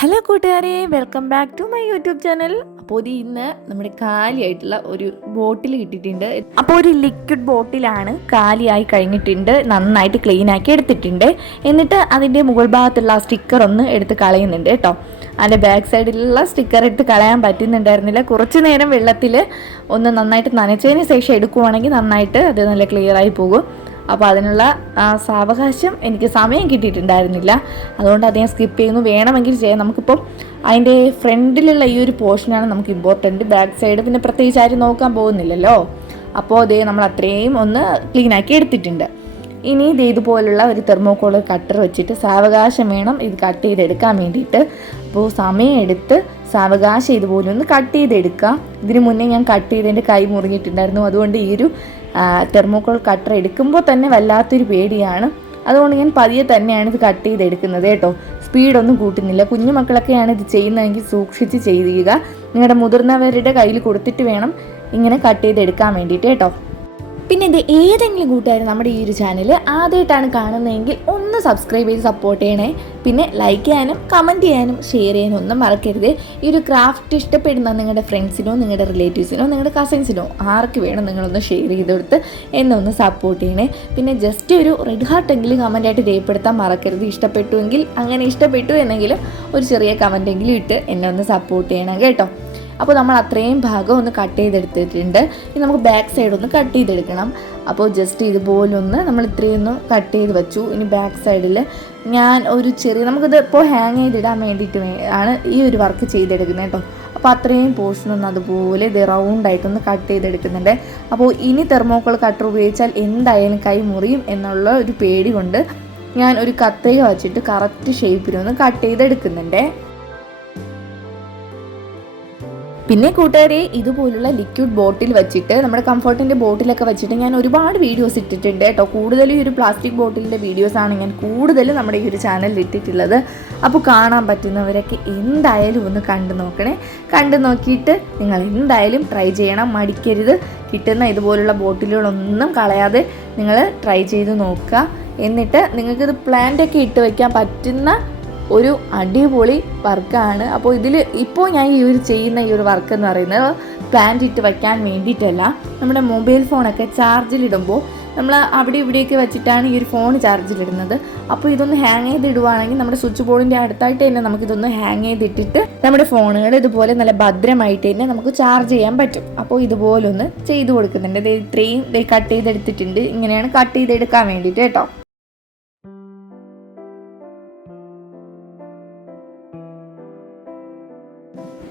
Hello കൂട്ടുകാരെ. Welcome back to my YouTube channel അപ്പോൾ ഇത് ഇന്ന് നമ്മുടെ കാലിയായിട്ടുള്ള ഒരു ബോട്ടിൽ കിട്ടിയിട്ടുണ്ട്. അപ്പോൾ ഒരു ലിക്വിഡ് ബോട്ടിലാണ് കാലിയായി കഴിഞ്ഞിട്ടുണ്ട്. നന്നായിട്ട് ക്ലീൻ ആക്കി എടുത്തിട്ടുണ്ട്. എന്നിട്ട് അതിന്റെ മുകൾ ഭാഗത്തുള്ള ആ സ്റ്റിക്കർ ഒന്ന് എടുത്ത് കളയുന്നുണ്ട് കേട്ടോ. അതിന്റെ ബാക്ക് സൈഡിലുള്ള സ്റ്റിക്കർ എടുത്ത് കളയാൻ പറ്റുന്നുണ്ടായിരുന്നില്ല. കുറച്ച് നേരം വെള്ളത്തിൽ ഒന്ന് നന്നായിട്ട് നനച്ചതിന് ശേഷം എടുക്കുവാണെങ്കിൽ നന്നായിട്ട് അത് നല്ല ക്ലിയറായി പോകും. അപ്പോൾ അതിനുള്ള സാവകാശം എനിക്ക് സമയം കിട്ടിയിട്ടുണ്ടായിരുന്നില്ല. അതുകൊണ്ട് അദ്ദേഹം സ്കിപ്പ് ചെയ്യുന്നു. വേണമെങ്കിൽ ചെയ്യാം. നമുക്കിപ്പം അതിന്റെ ഫ്രണ്ടിലുള്ള ഈ ഒരു പോർഷനാണ് നമുക്ക് ഇമ്പോർട്ടന്റ് ബാക്ക് സൈഡ് പിന്നെ പ്രത്യേകിച്ച് ആരും നോക്കാൻ പോകുന്നില്ലല്ലോ. അപ്പോൾ അതേ നമ്മൾ അത്രയും ഒന്ന് ക്ലീൻ ആക്കി എടുത്തിട്ടുണ്ട്. ഇനി ഇത് ഇതുപോലുള്ള ഒരു തെർമോക്കോൾ കട്ടർ വെച്ചിട്ട് സാവകാശം വേണം ഇത് കട്ട് ചെയ്തെടുക്കാൻ വേണ്ടിയിട്ട്. അപ്പോൾ സമയം എടുത്ത് സാവകാശം ഇതുപോലെ ഒന്ന് കട്ട് ചെയ്തെടുക്കാം. ഇതിന് മുന്നേ ഞാൻ കട്ട് ചെയ്തതിന്റെ കൈ മുറിഞ്ഞിട്ടുണ്ടായിരുന്നു. അതുകൊണ്ട് ഈ ഒരു തെർമോക്കോൾ കട്ടർ എടുക്കുമ്പോൾ തന്നെ വല്ലാത്തൊരു പേടിയാണ്. അതുകൊണ്ട് ഞാൻ പതിയെ തന്നെയാണ് ഇത് കട്ട് ചെയ്ത് എടുക്കുന്നത് കേട്ടോ. സ്പീഡൊന്നും കൂട്ടുന്നില്ല. കുഞ്ഞു മക്കളൊക്കെയാണ് ഇത് ചെയ്യുന്നതെങ്കിൽ സൂക്ഷിച്ച് ചെയ്യുക നിങ്ങളുടെ മുതിർന്നവരുടെ കയ്യിൽ കൊടുത്തിട്ട് വേണം ഇങ്ങനെ കട്ട് ചെയ്ത് എടുക്കാൻ വേണ്ടിയിട്ട് കേട്ടോ. പിന്നെ ഇത് ഏതെങ്കിലും കൂട്ടുകാർ നമ്മുടെ ഈ ഒരു ചാനൽ ആദ്യമായിട്ടാണ് കാണുന്നതെങ്കിൽ ഒന്ന് സബ്സ്ക്രൈബ് ചെയ്ത് സപ്പോർട്ട് ചെയ്യണേ. പിന്നെ ലൈക്ക് ചെയ്യാനും കമന്റ് ചെയ്യാനും ഷെയർ ചെയ്യാനും ഒന്നും മറക്കരുത്. ഈ ഒരു ക്രാഫ്റ്റ് ഇഷ്ടപ്പെടുന്ന നിങ്ങളുടെ ഫ്രണ്ട്സിനോ നിങ്ങളുടെ റിലേറ്റീവ്സിനോ നിങ്ങളുടെ കസിൻസിനോ ആർക്ക് വേണം നിങ്ങളൊന്ന് ഷെയർ ചെയ്ത് കൊടുത്ത് എന്നെ ഒന്ന് സപ്പോർട്ട് ചെയ്യണേ. പിന്നെ ജസ്റ്റ് ഒരു റെഡ് ഹാർട്ട് എങ്കിലും കമന്റായിട്ട് രേഖപ്പെടുത്താൻ മറക്കരുത്. ഇഷ്ടപ്പെട്ടുവെങ്കിൽ അങ്ങനെ ഇഷ്ടപ്പെട്ടു എന്നെങ്കിലും ഒരു ചെറിയ കമന്റെങ്കിലും ഇട്ട് എന്നെ ഒന്ന് സപ്പോർട്ട് ചെയ്യണം കേട്ടോ. അപ്പോൾ നമ്മൾ അത്രയും ഭാഗം ഒന്ന് കട്ട് ചെയ്തെടുത്തിട്ടുണ്ട്. ഇനി നമുക്ക് ബാക്ക് സൈഡ് ഒന്ന് കട്ട് ചെയ്തെടുക്കണം. അപ്പോൾ ജസ്റ്റ് ഇതുപോലൊന്ന് നമ്മൾ ഇത്രയൊന്ന് കട്ട് ചെയ്ത് വെച്ചു. ഇനി ബാക്ക് സൈഡിൽ ഞാൻ ഒരു ചെറിയ നമുക്കിത് ഇപ്പോൾ ഹാങ് ചെയ്തിടാൻ വേണ്ടിയിട്ട് ആണ് ഈ ഒരു വർക്ക് ചെയ്തെടുക്കുന്നത് കേട്ടോ. അപ്പോൾ അത്രയും പോർഷൻ ഒന്ന് അതുപോലെ ഇത് റൗണ്ടായിട്ടൊന്ന് കട്ട് ചെയ്തെടുക്കുന്നുണ്ട്. അപ്പോൾ ഇനി തെർമോക്കോൾ കട്ടർ ഉപയോഗിച്ചാൽ എന്തായാലും കൈ മുറിയും എന്നുള്ള ഒരു പേടി കൊണ്ട് ഞാൻ ഒരു കത്തയ വച്ചിട്ട് കറക്റ്റ് ഷേപ്പിലൊന്ന് കട്ട് ചെയ്തെടുക്കുന്നുണ്ട്. പിന്നെ കൂട്ടുകാരെ ഇതുപോലുള്ള ലിക്വിഡ് ബോട്ടിൽ വെച്ചിട്ട് നമ്മുടെ കംഫർട്ടിന്റെ ബോട്ടിലൊക്കെ വെച്ചിട്ട് ഞാൻ ഒരുപാട് വീഡിയോസ് ഇട്ടിട്ടുണ്ട് കേട്ടോ. കൂടുതലും ഈ ഒരു പ്ലാസ്റ്റിക് ബോട്ടിലിന്റെ വീഡിയോസാണ് ഞാൻ കൂടുതലും നമ്മുടെ ഈ ഒരു ചാനലിൽ ഇട്ടിട്ടുള്ളത്. അപ്പോൾ കാണാൻ പറ്റുന്നവരൊക്കെ എന്തായാലും ഒന്ന് കണ്ടു നോക്കണേ. കണ്ടു നോക്കിയിട്ട് നിങ്ങൾ എന്തായാലും ട്രൈ ചെയ്യണം. മടിക്കരുത്. കിട്ടുന്ന ഇതുപോലുള്ള ബോട്ടിലുകളൊന്നും കളയാതെ നിങ്ങൾ ട്രൈ ചെയ്ത് നോക്കുക. എന്നിട്ട് നിങ്ങൾക്കിത് പ്ലാന്റൊക്കെ ഇട്ട് വയ്ക്കാൻ പറ്റുന്ന ഒരു അടിപൊളി വർക്കാണ്. അപ്പോൾ ഇതിൽ ഇപ്പോൾ ഞാൻ ഈ ഒരു ചെയ്യുന്ന ഈ ഒരു വർക്ക് എന്ന് പറയുന്നത് പ്ലാന്റ് ഇട്ട് വയ്ക്കാൻ വേണ്ടിയിട്ടല്ല. നമ്മുടെ മൊബൈൽ ഫോണൊക്കെ ചാർജിലിടുമ്പോൾ നമ്മൾ അവിടെ ഇവിടെയൊക്കെ വെച്ചിട്ടാണ് ഈ ഒരു ഫോൺ ചാർജിലിടുന്നത് അപ്പോൾ ഇതൊന്ന് ഹാങ് ചെയ്തിടുവാണെങ്കിൽ നമ്മുടെ സ്വിച്ച് ബോർഡിന്റെ അടുത്തായിട്ട് തന്നെ നമുക്കിതൊന്ന് ഹാങ് ചെയ്തിട്ടിട്ട് നമ്മുടെ ഫോണുകൾ ഇതുപോലെ നല്ല ഭദ്രമായിട്ട് തന്നെ നമുക്ക് ചാർജ് ചെയ്യാൻ പറ്റും. അപ്പോൾ ഇതുപോലൊന്ന് ചെയ്തു കൊടുക്കുന്നുണ്ട്. ഇത് ഇത്രയും കട്ട് ചെയ്തെടുത്തിട്ടുണ്ട്. ഇങ്ങനെയാണ് കട്ട് ചെയ്തെടുക്കാൻ വേണ്ടിയിട്ട് കേട്ടോ.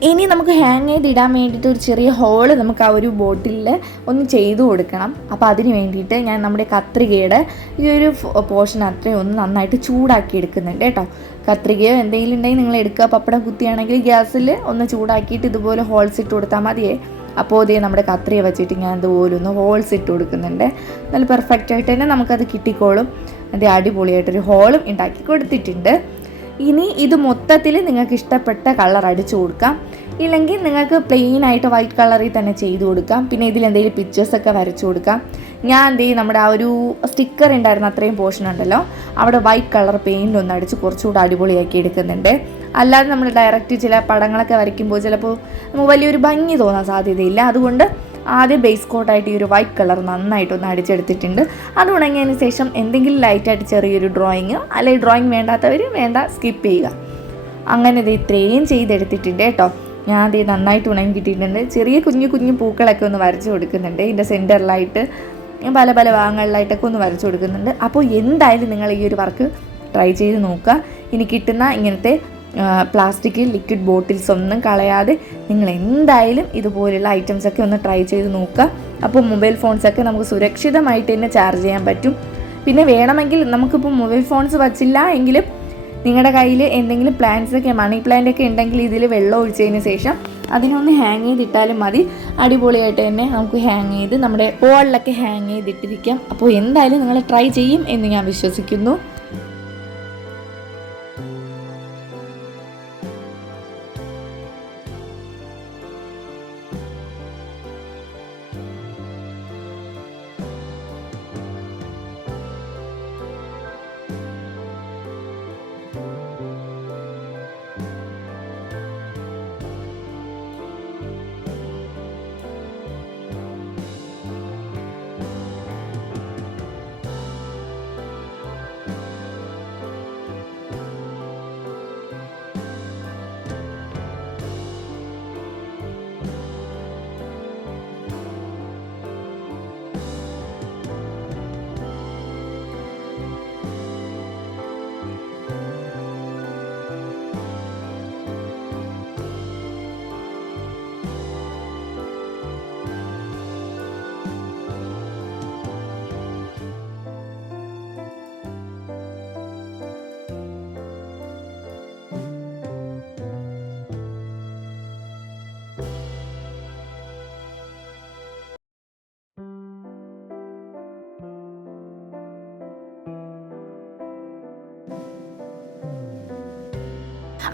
ഇനി നമുക്ക് ഹാങ് ചെയ്ത് ഇടാൻ വേണ്ടിയിട്ട് ഒരു ചെറിയ ഹോൾ നമുക്ക് ആ ഒരു ബോട്ടിലിൽ ഒന്ന് ചെയ്തു കൊടുക്കണം. അപ്പോൾ അതിന് വേണ്ടിയിട്ട് ഞാൻ നമ്മുടെ കത്രികയുടെ ഈ ഒരു പോർഷൻ അത്രയും ഒന്ന് നന്നായിട്ട് ചൂടാക്കി എടുക്കുന്നുണ്ട് കേട്ടോ. കത്രികയോ എന്തെങ്കിലും ഉണ്ടെങ്കിൽ നിങ്ങൾ എടുക്കുക. പപ്പടം കുത്തിയാണെങ്കിൽ ഗ്യാസിൽ ഒന്ന് ചൂടാക്കിയിട്ട് ഇതുപോലെ ഹോൾസ് ഇട്ട് കൊടുത്താൽ മതിയേ. അപ്പോൾ ഇതേ നമ്മുടെ കത്രിക വെച്ചിട്ട് ഞാൻ ഇതുപോലെ ഒന്ന് ഹോൾസ് ഇട്ട് കൊടുക്കുന്നുണ്ട്. നല്ല പെർഫെക്റ്റ് ആയിട്ട് തന്നെ നമുക്കത് കിട്ടിക്കോളും. അതേ അടിപൊളിയായിട്ടൊരു ഹോളും ഉണ്ടാക്കി കൊടുത്തിട്ടുണ്ട്. ഇനി ഇത് മൊത്തത്തിൽ നിങ്ങൾക്ക് ഇഷ്ടപ്പെട്ട കളർ അടിച്ചു കൊടുക്കാം. ഇല്ലെങ്കിൽ നിങ്ങൾക്ക് പ്ലെയിൻ ആയിട്ട് വൈറ്റ് കളറിൽ തന്നെ ചെയ്തു കൊടുക്കാം. പിന്നെ ഇതിൽ എന്തെങ്കിലും പിക്ചേഴ്സൊക്കെ വരച്ചു കൊടുക്കാം. ഞാൻ എന്ത് ചെയ്യും നമ്മുടെ ആ ഒരു സ്റ്റിക്കർ ഉണ്ടായിരുന്ന അത്രയും പോർഷൻ ഉണ്ടല്ലോ. അവിടെ വൈറ്റ് കളർ പെയിന്റ് ഒന്ന് അടിച്ച് കുറച്ചുകൂടെ അടിപൊളിയാക്കി എടുക്കുന്നുണ്ട്. അല്ലാതെ നമ്മൾ ഡയറക്റ്റ് ചില പടങ്ങളൊക്കെ വരയ്ക്കുമ്പോൾ ചിലപ്പോൾ വലിയൊരു ഭംഗി തോന്നാൻ സാധ്യതയില്ല. അതുകൊണ്ട് ആദ്യം ബേസ് കോട്ടായിട്ട് ഈ ഒരു വൈറ്റ് കളർ നന്നായിട്ടൊന്ന് അടിച്ചെടുത്തിട്ടുണ്ട്. അത് ഉണങ്ങിയതിന് ശേഷം എന്തെങ്കിലും ലൈറ്റായിട്ട് ചെറിയൊരു ഡ്രോയിങ് അല്ലെങ്കിൽ ഡ്രോയിങ് വേണ്ടാത്തവർ വേണ്ട സ്കിപ്പ് ചെയ്യുക. അങ്ങനെ ഇത് ഇത്രയും ചെയ്തെടുത്തിട്ടുണ്ട് കേട്ടോ. ഞാൻ അത് നന്നായിട്ട് ഉണങ്ങി കിട്ടിയിട്ടുണ്ട് ചെറിയ കുഞ്ഞു കുഞ്ഞു പൂക്കളൊക്കെ ഒന്ന് വരച്ച് കൊടുക്കുന്നുണ്ട്. ഇതിന്റെ സെന്ററിലായിട്ട് പല പല ഭാഗങ്ങളിലായിട്ടൊക്കെ ഒന്ന് വരച്ചു കൊടുക്കുന്നുണ്ട്. അപ്പോൾ എന്തായാലും നിങ്ങൾ ഈ ഒരു വർക്ക് ട്രൈ ചെയ്ത് നോക്കുക. ഇനി കിട്ടുന്ന ഇങ്ങനത്തെ പ്ലാസ്റ്റിക് ലിക്വിഡ് ബോട്ടിൽസ് ഒന്നും കളയാതെ നിങ്ങൾ എന്തായാലും ഇതുപോലുള്ള ഐറ്റംസൊക്കെ ഒന്ന് ട്രൈ ചെയ്ത് നോക്കുക. അപ്പോൾ മൊബൈൽ ഫോൺസൊക്കെ നമുക്ക് സുരക്ഷിതമായിട്ട് തന്നെ ചാർജ് ചെയ്യാൻ പറ്റും. പിന്നെ വേണമെങ്കിൽ നമുക്കിപ്പോൾ മൊബൈൽ ഫോൺസ് വച്ചില്ല എങ്കിലും നിങ്ങളുടെ കയ്യിൽ എന്തെങ്കിലും പ്ലാന്റ്സ് ഒക്കെ മണി പ്ലാന്റ് ഒക്കെ ഉണ്ടെങ്കിൽ ഇതിൽ വെള്ളം ഒഴിച്ചതിന് ശേഷം അതിനൊന്ന് ഹാങ് ചെയ്തിട്ടാലും മതി. അടിപൊളിയായിട്ട് തന്നെ നമുക്ക് ഹാങ് ചെയ്ത് നമ്മുടെ ഓളിലൊക്കെ ഹാങ് ചെയ്തിട്ടിരിക്കാം. അപ്പോൾ എന്തായാലും നിങ്ങൾ ട്രൈ ചെയ്യും എന്ന് ഞാൻ വിശ്വസിക്കുന്നു.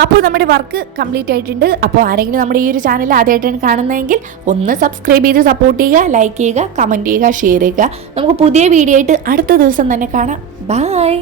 അപ്പോൾ നമ്മുടെ വർക്ക് കംപ്ലീറ്റ് ആയിട്ടുണ്ട്. അപ്പോൾ ആരെങ്കിലും നമ്മുടെ ഈ ഒരു ചാനൽ ആദ്യമായിട്ടാണ് കാണുന്നതെങ്കിൽ ഒന്ന് സബ്സ്ക്രൈബ് ചെയ്ത് സപ്പോർട്ട് ചെയ്യുക ലൈക്ക് ചെയ്യുക കമന്റ് ചെയ്യുക ഷെയർ ചെയ്യുക. നമുക്ക് പുതിയ വീഡിയോ ആയിട്ട് അടുത്ത ദിവസം തന്നെ കാണാം. ബായ്